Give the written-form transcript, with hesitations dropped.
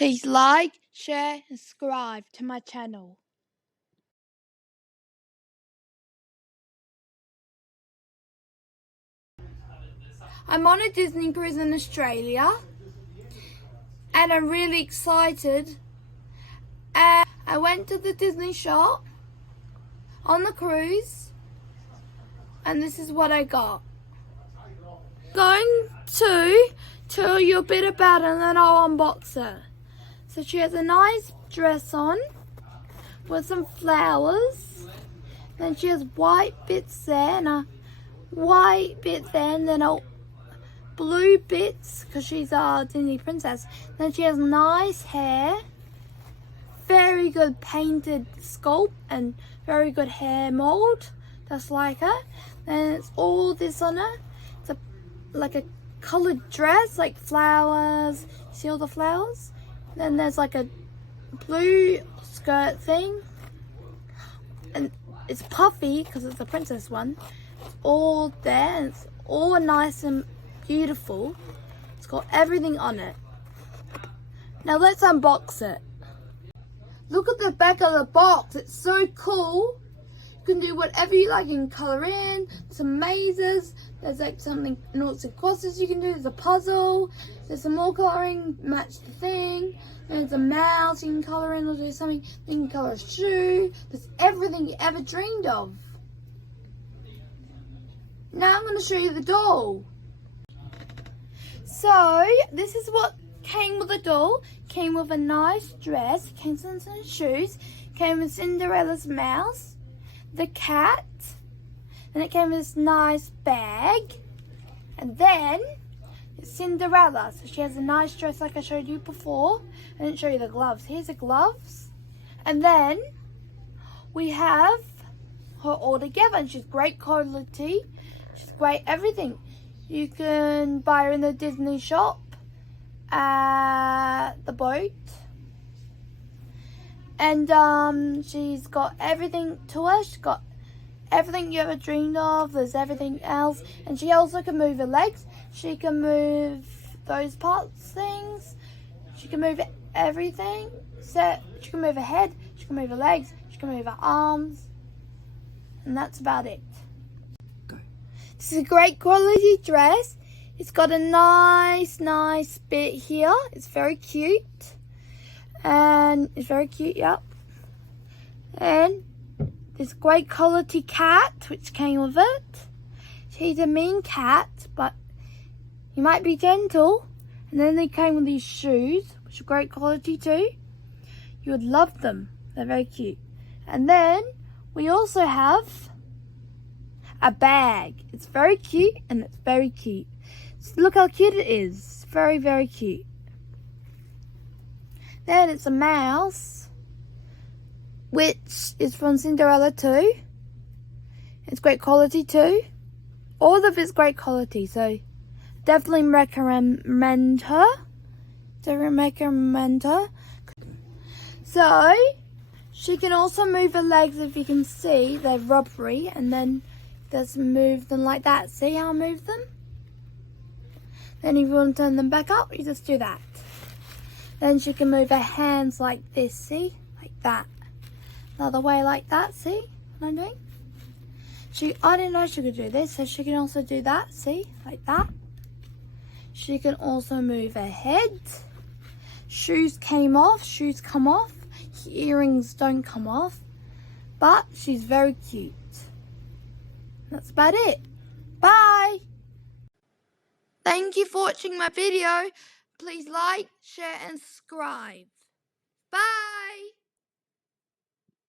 Please like, share and subscribe to my channel. I'm on a Disney cruise in Australia and I'm really excited. I went to the Disney shop on the cruise and this is what I got. Going to tell you a bit about it and then I'll unbox it. So she has a nice dress on with some flowers. Then she has white bits there and a white bit there and then a blue bits because she's a Disney princess. Then she has nice hair, very good painted sculpt and very good hair mold, just like her. Then it's all this on her. It's like a coloured dress, like flowers. See all the flowers? Then there's like a blue skirt thing, and it's puffy because it's a princess one. It's all there and it's all nice and beautiful. It's got everything on it. Now let's unbox it. Look at the back of the box. It's so cool. You can do whatever you like. You can colour in, some mazes. There's like something noughts and crosses you can do. There's a puzzle. There's some more colouring, match the thing. There's a mouse you can colour in or do something. Then you can colour a shoe. There's everything you ever dreamed of. Now I'm going to show you the doll. So this is what came with the doll. Came with a nice dress. Came with some shoes. Came with Cinderella's mouse. The cat. Then it came with this nice bag. And then it's Cinderella. So she has a nice dress like I showed you before. I didn't show you the gloves. Here's the gloves. And then we have her all together. And she's great quality. She's great everything. You can buy her in the Disney shop at the boat. And she's got everything to her. She's got everything you ever dreamed of. There's everything else. And she also can move her legs. She can move those parts things. She can move everything. So she can move her head. She can move her legs. She can move her arms. And that's about it. This is a great quality dress. It's got a nice bit here. It's very cute. And it's very cute, yep. And this great quality cat, which came with it. She's a mean cat, but you might be gentle. And then they came with these shoes, which are great quality too. You would love them. They're very cute. And then we also have a bag. It's very cute and it's very cute. So look how cute it is. Very, very cute. Then it's a mouse, which is from Cinderella too. It's great quality too. All of it's great quality, so definitely recommend her. So she can also move her legs. If you can see, they're rubbery, and then just move them like that. See how I move them? Then if you want to turn them back up, you just do that. Then she can move her hands like this, see? Like that. Another way like that, see what I'm doing? I didn't know she could do this, so she can also do that, see? Like that. She can also move her head. Shoes come off. Earrings don't come off. But she's very cute. That's about it. Bye! Thank you for watching my video. Please like, share and subscribe. Bye!